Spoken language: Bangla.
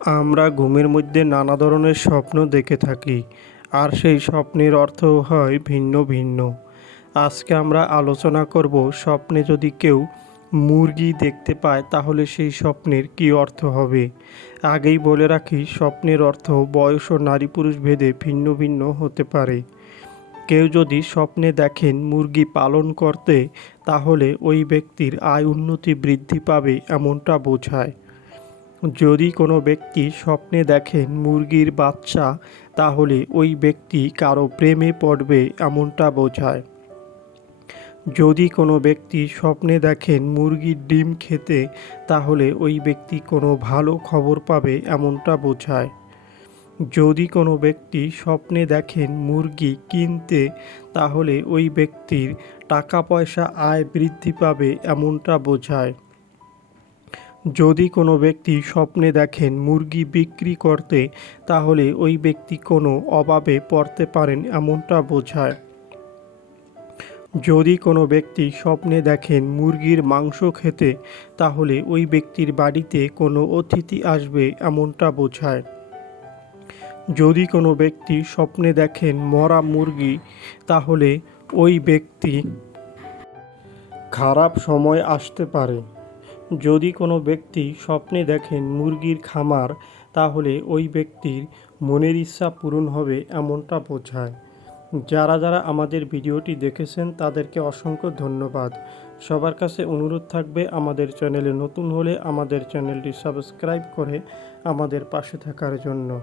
আমরা ঘুমের মধ্যে নানা ধরনের স্বপ্ন দেখে থাকি, আর সেই স্বপ্নের অর্থ হয় ভিন্ন ভিন্ন। আজকে আমরা আলোচনা করব স্বপ্নে যদি কেউ মুরগি দেখতে পায়, তাহলে সেই স্বপ্নের কী অর্থ হবে? আগেই বলে রাখি, স্বপ্নের অর্থ বয়স ও নারী পুরুষ ভেদে ভিন্ন ভিন্ন হতে পারে। কেউ যদি স্বপ্নে দেখেন মুরগি পালন করতে, তাহলে ওই ব্যক্তির আয় উন্নতি বৃদ্ধি পাবে এমনটা বোঝায়। যদি কোনো ব্যক্তি স্বপ্নে দেখেন মুরগির বাচ্চা, তাহলে ওই ব্যক্তি কারও প্রেমে পড়বে এমনটা বোঝায়। যদি কোনো ব্যক্তি স্বপ্নে দেখেন মুরগির ডিম খেতে, তাহলে ওই ব্যক্তি কোনো ভালো খবর পাবে এমনটা বোঝায়। যদি কোনো ব্যক্তি স্বপ্নে দেখেন মুরগি কিনতে, তাহলে ওই ব্যক্তির টাকা পয়সা আয় বৃদ্ধি পাবে এমনটা বোঝায়। যদি কোনো ব্যক্তি স্বপ্নে দেখেন মুরগি বিক্রি করতে, তাহলে ওই ব্যক্তি কোনো অভাবে পড়তে পারেন এমনটা বোঝায়। যদি কোনো ব্যক্তি স্বপ্নে দেখেন মুরগির মাংস খেতে, তাহলে ওই ব্যক্তির বাড়িতে কোনো অতিথি আসবে এমনটা বোঝায়। যদি কোনো ব্যক্তি স্বপ্নে দেখেন মরা মুরগি, তাহলে ওই ব্যক্তি খারাপ সময় আসতে পারে। যদি কোনো ব্যক্তি স্বপ্নে দেখেন মুরগির খামার, তাহলে ওই ব্যক্তির মনের ইচ্ছা পূরণ হবে এমনটা বোঝায়। যারা যারা আমাদের ভিডিওটি দেখেছেন, তাদেরকে অসংখ্য ধন্যবাদ। সবার কাছে অনুরোধ থাকবে, আমাদের চ্যানেলে নতুন হলে আমাদের চ্যানেলটি সাবস্ক্রাইব করে আমাদের পাশে থাকার জন্য।